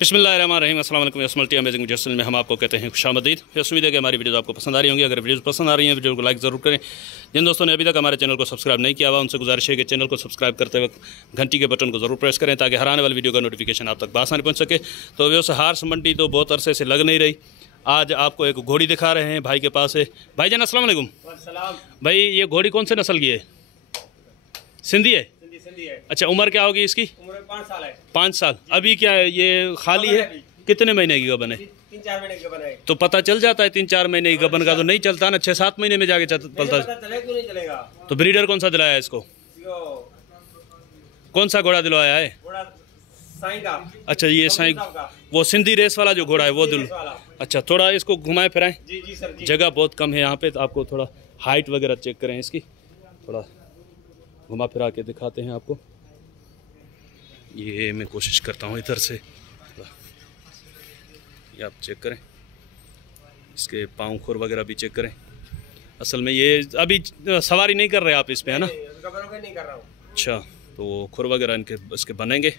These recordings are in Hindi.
बिस्मिल्लाहिर्रहमानिर्रहीम। अस्सलाम वालेकुम। मल्टी अमेजिंग जर्सल में हम आपको कहते हैं खुशामदीद। उम्मीद है कि हमारी वीडियो आपको पसंद आ रही होंगी। अगर वीडियो पसंद आ रही हैं वीडियो को लाइक ज़रूर करें। जिन दोस्तों ने अभी तक हमारे चैनल को सब्सक्राइब नहीं किया हुआ उनसे गुजारिश है कि चैनल को सब्सक्राइब करते वक्त घंटी के बटन को ज़रूर प्रेस करें ताकि हर आने वाली वीडियो का नोटिफिकेशन आप तक बासानी पहुँच सके। तो व्यवस्था हार्स मंडी तो बहुत अरसे से लग नहीं रही। आज आपको एक घोड़ी दिखा रहे हैं, भाई के पास है। भाईजान अस्सलाम वालेकुम। भाई ये घोड़ी कौन से नस्ल की है? सिंधी है? अच्छा, उम्र क्या होगी इसकी? उम्र 5 साल है। 5 साल। अभी क्या है, ये खाली है? कितने महीने की गबन है? 3-4 महीने की गबन है। तो पता चल जाता है 3-4 महीने की गबन का तो नहीं चलता ना, 6-7 महीने में जाके पलता। नहीं चलेगा। तो ब्रीडर कौन सा दिलाया है इसको? कौन सा घोड़ा दिलवाया है? घोड़ा साईं का। अच्छा, ये साईं वो सिंधी रेस वाला जो घोड़ा है वो दिल। अच्छा, थोड़ा इसको घुमाए फिराएं। जी सर जी। जगह जगह बहुत कम है यहाँ पे, तो आपको थोड़ा हाइट वगैरह चेक करें इसकी। थोड़ा घुमा फिरा के दिखाते हैं आपको। ये मैं कोशिश करता हूँ इधर से, ये आप चेक करें। इसके पाँव खुर वगैरह भी चेक करें। असल में ये अभी सवारी नहीं कर रहे आप इस पे, है ना? नहीं कर रहा हूँ। अच्छा, तो खुर वगैरह इनके इसके बनेंगे।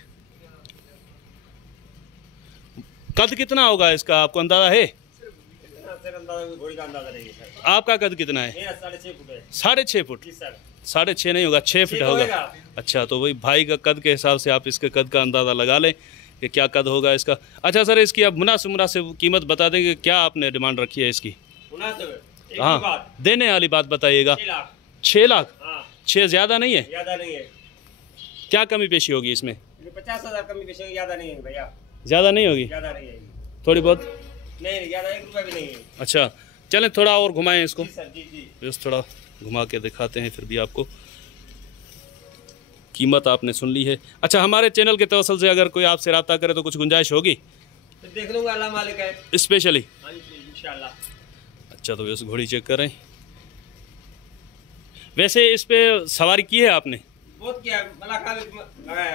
कद कितना होगा इसका, आपको अंदाजा है? आपका कद कितना है? 6.5 फुट है। 6.5 फुट? 6.5 नहीं होगा, 6 फीट होगा। अच्छा, तो वही भाई का कद के हिसाब से आप इसके कद का अंदाज़ा लगा लें कि क्या कद होगा इसका। अच्छा सर, इसकी अब मुनासिब कीमत बता देंगे, क्या आपने डिमांड रखी है इसकी? हाँ, देने वाली बात बताइएगा। 6 लाख? 6 ज़्यादा नहीं है? ज़्यादा नहीं है। क्या कमी पेशी होगी इसमें? 50,000 कमी पेशी होगी। ज़्यादा नहीं है भैया। ज़्यादा नहीं होगी? ज़्यादा नहीं है, थोड़ी बहुत? नहीं ज़्यादा, 1 रुपया भी नहीं है। अच्छा, चलें थोड़ा और घुमाएं इसको। जी सर जी। बस थोड़ा घुमा के दिखाते हैं फिर भी आपको। कीमत आपने सुन ली है। अच्छा, हमारे चैनल के तवसल से अगर कोई आपसे रब्ता करे तो कुछ गुंजाइश होगी? तो देख लूँगा, अल्लाह मालिक है। स्पेशली? हाँ जी इंशाल्लाह। अच्छा, तो बस घोड़ी चेक करें। वैसे इस पे सवारी की है आपने? बहुत किया,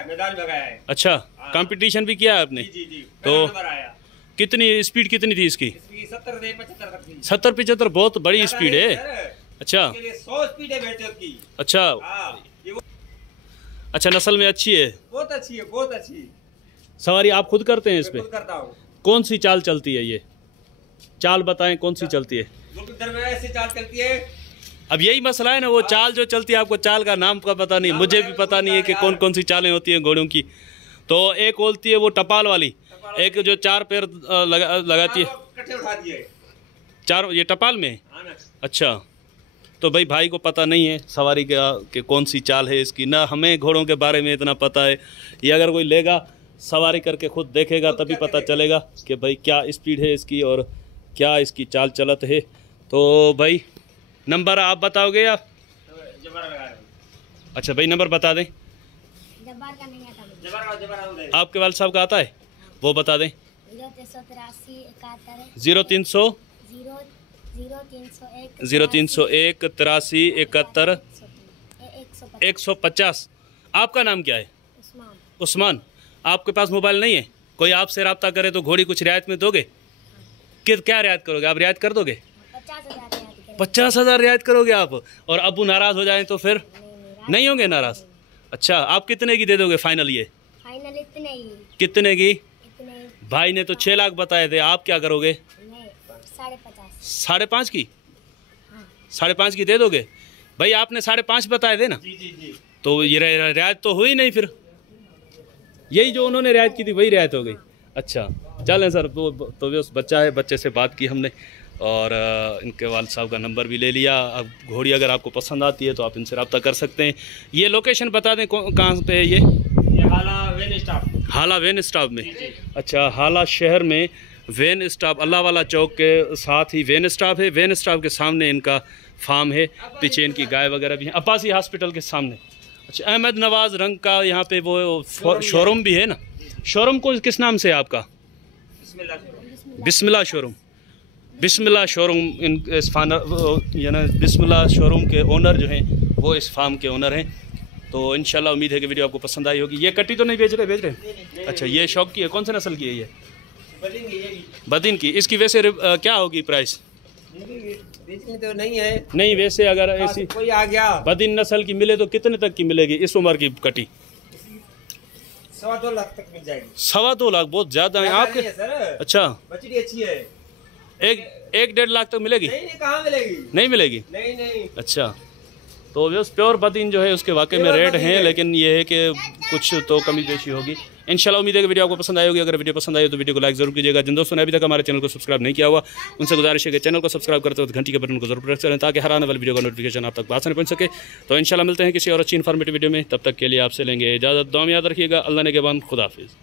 मैदान लगाया है। अच्छा, कंपटीशन भी किया है आपने? जी। तो आया। कितनी स्पीड कितनी थी इसकी? 70 से 75 तक थी। 70-75? बहुत बड़ी स्पीड है। अच्छा 100 स्पीड है बैटरी की। अच्छा। अच्छा, नस्ल में अच्छी है? बहुत अच्छी है, बहुत अच्छी। सवारी आप खुद करते हैं इस पे? खुद करता हूँ। कौन सी चाल चलती है ये? चाल बताएं कौन सी चलती है? ऐसी चाल चलती है। अब यही मसला है ना, वो चाल जो चलती है, आपको चाल का नाम का पता नहीं, मुझे भी पता नहीं है कि कौन कौन सी चालें होती हैं घोड़ों की। तो एक बोलती है वो टपाल वाली, एक जो 4 पैर लगाती है। 4 ये टपाल में? अच्छा, तो भाई को पता नहीं है सवारी का कि कौन सी चाल है इसकी, ना हमें घोड़ों के बारे में इतना पता है। ये अगर कोई लेगा सवारी करके खुद देखेगा तभी पता चलेगा कि भाई क्या स्पीड है इसकी और क्या इसकी चाल चलत है। तो भाई नंबर आप बताओगे या? अच्छा भाई, नंबर बता दें। आपके वाल साहब का आता है, वो बता दें। 0301 83 71 150। आपका नाम क्या है? उस्मान। आपके पास मोबाइल नहीं है? कोई आपसे रब्ता करे तो घोड़ी कुछ रियायत में दोगे? क्या रियायत करोगे आप? रियायत कर दोगे? 50,000 रियायत करोगे आप? और अबू नाराज हो जाए तो फिर? नहीं होंगे नाराज? अच्छा, आप कितने की दे दोगे फाइनल? ये फाइनल इतने ही। कितने की? इतने। भाई ने तो 6 लाख बताए थे, आप क्या करोगे? 5.5। 5.5 की? 5.5 की दे दोगे? भाई आपने 5.5 बताए थे ना? जी। तो ये रियायत तो हुई नहीं फिर। यही जो उन्होंने रियायत की थी वही रियायत हो गई। अच्छा चलें सर, तो बस बच्चा है, बच्चे से बात की हमने और इनके वालिद साहब का नंबर भी ले लिया। अब घोड़ी अगर आपको पसंद आती है तो आप इनसे रब्ता कर सकते हैं। ये लोकेशन बता दें कहाँ पे है ये? हाला वेन स्टॉप में। अच्छा, हाला शहर में वेन स्टॉप, अल्लाह वाला चौक के साथ ही वेन स्टॉप है। वेन स्टॉप के सामने इनका फार्म है, पीछे इनकी गाय वगैरह भी है, अब्बासी हॉस्पिटल के सामने। अच्छा, अहमद नवाज रंग का यहाँ पे वो शोरूम भी है ना? शोरूम को किस नाम से है आपका? बिस्मिल्लाह शोरूम। बिस्मिल्लाह शोरूम इस बिस्मिल्लाह शोरूम के ओनर जो हैं वो इस फार्म के ओनर हैं। तो इंशाल्लाह उम्मीद है कि वीडियो आपको पसंद आई होगी। ये कट्टी तो नहीं बेच रहे? अच्छा, ये शौक की है। कौन से नस्ल की है ये? बदीन की। इसकी वैसे क्या होगी प्राइस? बेचनी तो नहीं है। नहीं, वैसे अगर ऐसी कोई आ गया बदीन नस्ल की मिले तो कितने तक की मिलेगी इस उम्र की कटी? 2.25 लाख तक मिल जाएगी। 2.25 लाख बहुत ज्यादा है ज्यादा आपके। नहीं है सर, अच्छा, बछड़ी अच्छी है। एक 1.5 लाख तक मिलेगी? नहीं नहीं, कहाँ मिलेगी, नहीं मिलेगी। नहीं नहीं। अच्छा, तो बस प्योर बतीन जो है उसके वाकई में रेट हैं, लेकिन ये है कि कुछ तो कमी बेशी होगी। इंशाल्लाह उम्मीद है कि वीडियो आपको पसंद आई होगी। अगर वीडियो पसंद आई तो वीडियो को लाइक जरूर कीजिएगा। जिन दोस्तों ने अभी तक हमारे चैनल को सब्सक्राइब नहीं किया हुआ उनसे गुजारिश है कि चैनल को सब्सक्राइब करते वक्त घंटी के बटन को जरूर प्रेस करें, ताकि हर आने वाली वीडियो का नोटिफिकेशन आप तक आसानी पहुंच सके। तो इंशाल्लाह मिलते हैं किसी और अच्छी इन्फॉर्मेटिव वीडियो में, तब तक के लिए आपसे लेंगे इजाज़त। दुआ में याद रखिएगा। अल्लाह ने के बाद खुदा हाफिज़।